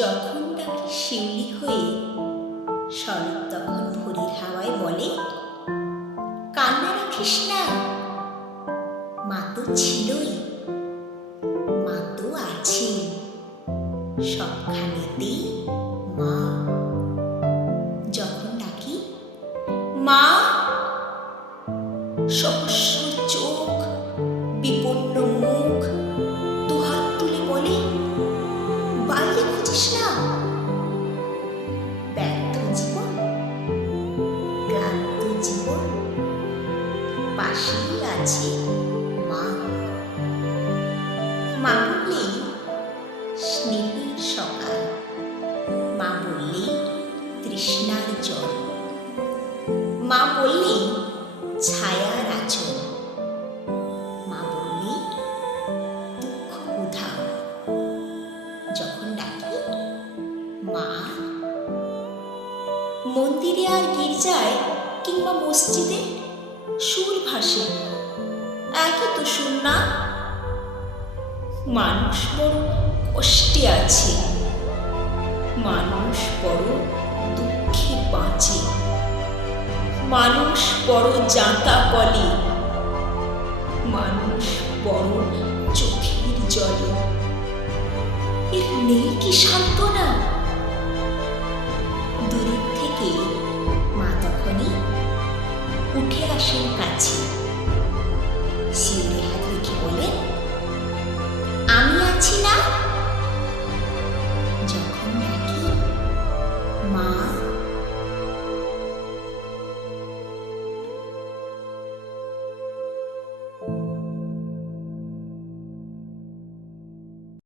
যখন ডাকি শিউলি হয়ে শরৎ তখন ভোরের হাওয়ায় বলে, কান্না রাখিস না, মা তো ছিলই, মা তো আছে, সবখানেতেই মা। যখন ডাকি মা, সহস্র চোখ, বিপন্ন মুখ দুহাত তুলে বলে, বাইরে খুঁজিস না, ব্যর্থ জীবন, ক্লান্ত জীবন, পাশেই আছে মা। মা বললেই স্নেহের সকাল, মা বললেই তৃষ্ণার জল, মা বললেই ছায়ার আঁচল, মা বললেই দুঃখ উধাও। যখন ডাকি মা, মন্দিরে আর গির্জায় কিংবা মসজিদে সুর ভাসে, একই তো সুর না? মানুষ বড় কষ্টে আছে, মানুষ বড় দুঃখে বাঁচে, মানুষ বড় জাঁতা কলে, মানুষ বড় চোখের জলে। এর নেই কি সান্ত্বনা? দূরের থেকে মা তখনই উঠে আসেন কাছে।